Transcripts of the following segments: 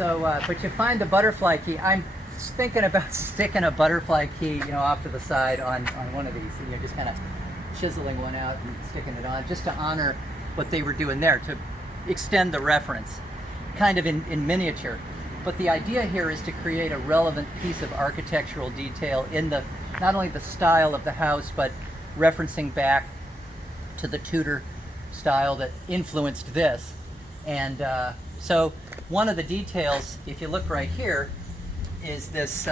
But you find the butterfly key. I'm thinking about sticking a butterfly key, off to the side on one of these. And you're just kind of chiseling one out and sticking it on, just to honor what they were doing there, to extend the reference, kind of in miniature. But the idea here is to create a relevant piece of architectural detail in the not only the style of the house, but referencing back to the Tudor style that influenced this. And so one of the details, if you look right here, is this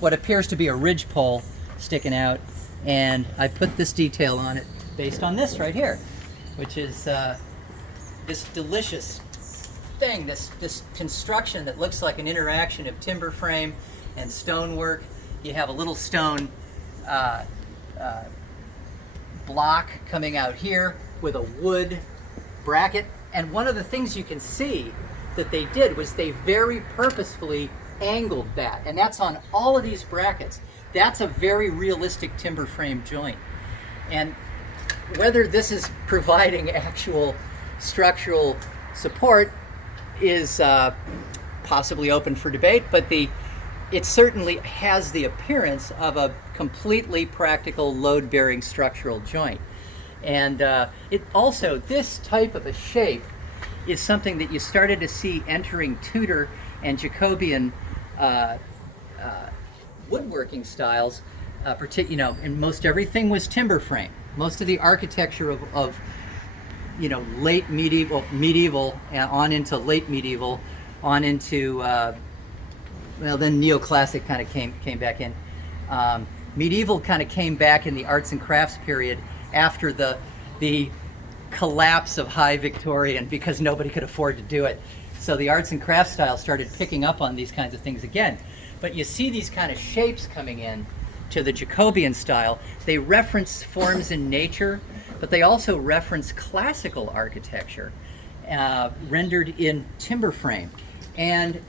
what appears to be a ridgepole sticking out, and I put this detail on it based on this right here, which is this delicious thing, this construction that looks like an interaction of timber frame and stonework. You have a little stone block coming out here with a wood bracket. And one of the things you can see that they did was they very purposefully angled that. And that's on all of these brackets. That's a very realistic timber frame joint. And whether this is providing actual structural support is possibly open for debate, but it certainly has the appearance of a completely practical load-bearing structural joint. And it also, this type of a shape is something that you started to see entering Tudor and Jacobean woodworking styles. And most everything was timber frame. Most of the architecture of late medieval on into late medieval, on into then neoclassic kind of came back in. Medieval kind of came back in the arts and crafts period after the collapse of High Victorian, because nobody could afford to do it. So the arts and crafts style started picking up on these kinds of things again. But you see these kind of shapes coming in to the Jacobean style. They reference forms in nature, but they also reference classical architecture rendered in timber frame. And